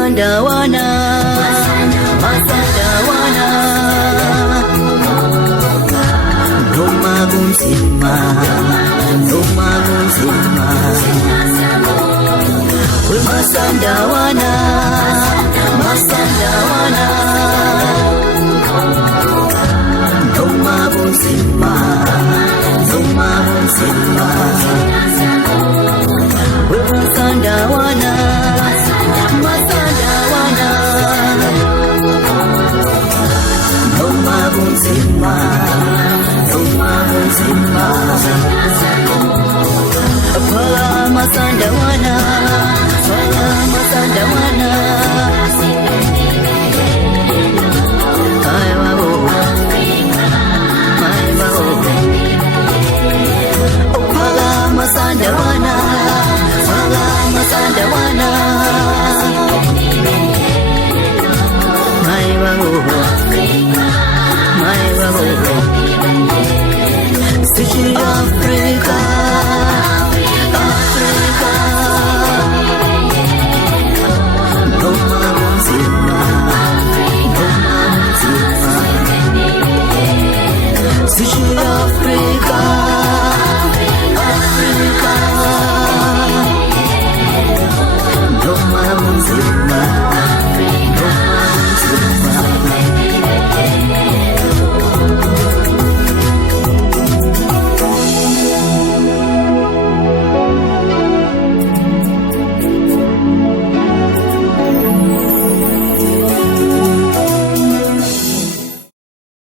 Masandawana, Masandawana, Noma Gunsima, Noma Gunsima, Masandawana, Masandawana, Noma Gunsima, Noma Gunsima, Masandawana. Zima, Zuma, Zima, Apala Masandawana, Apala Masandawana, Apala Masandawana, Apala Masandawana, City Africa, Africa, Noma Gunsima, Noma Gunsima, City Africa.